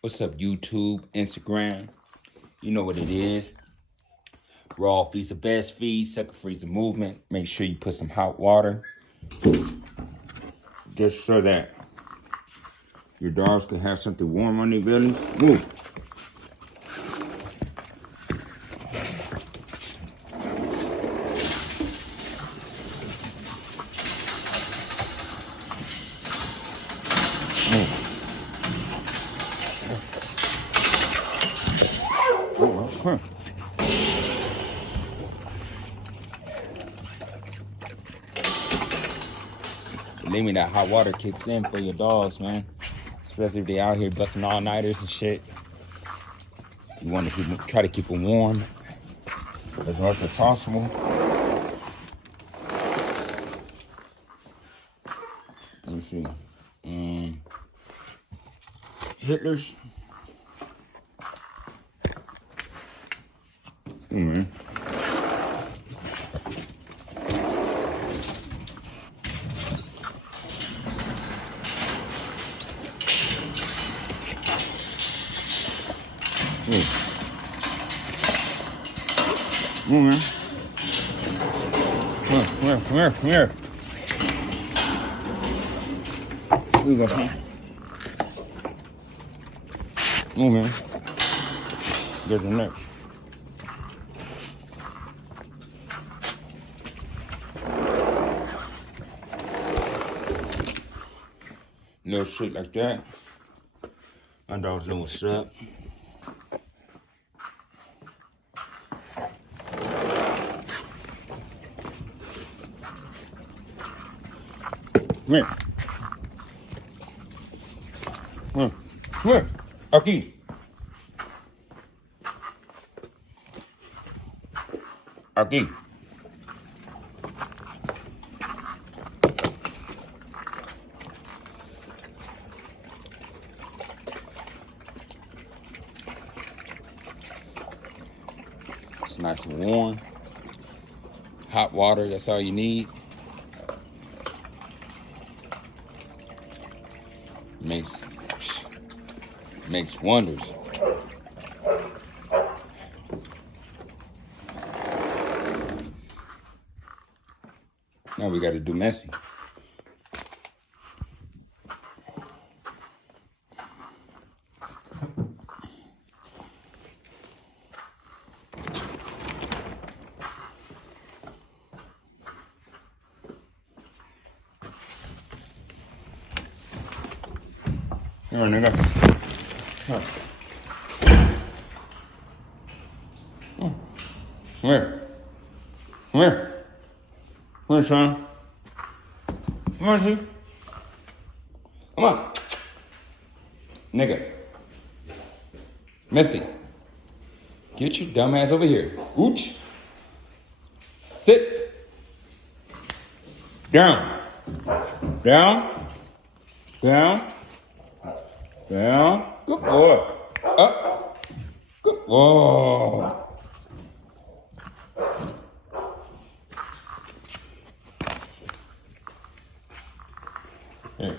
What's up, YouTube, Instagram? You know what it is. Raw feed's the best feed. Sucker freeze the movement. Make sure you put some hot water, just so that your dogs can have something warm on their belly. Move. Come Believe me, that hot water kicks in for your dogs, man. Especially if they out here busting all-nighters and shit. You want to try to keep them warm as much as possible. Let me see. Hitlers. Man. Come on, man. Come here. Here you go, son. Come on, man. Get the next. Little shit like that. My dogs know what's up. Come here. Come here. Aquí. Aquí. It's nice and warm. Hot water, that's all you need. Makes wonders. Now we got to do messy. Here, nigga. Come here. Come here. Come here, son. Come on, dude. Come on. Nigga. Missy. Get your dumb ass over here. Ooch. Sit. Down. Down. Down. Down. Good boy. Up. Good boy. Here.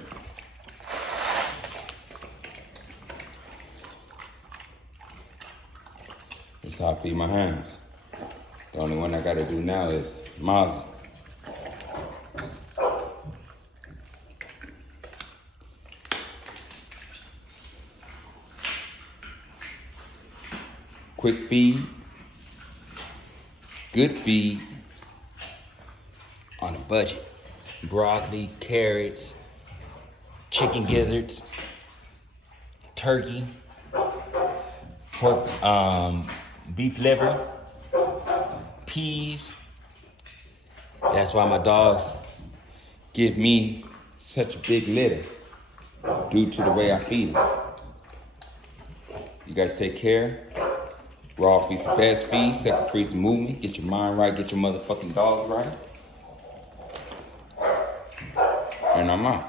That's how I feed my hands. The only one I gotta do now is Mazda. Quick feed, good feed, on a budget. Broccoli, carrots, chicken gizzards, turkey, pork, beef liver, peas. That's why my dogs give me such a big litter, due to the way I feed them. You guys take care. Raw feed's the best feed. Second freeze the movement. Get your mind right. Get your motherfucking dogs right. And I'm out.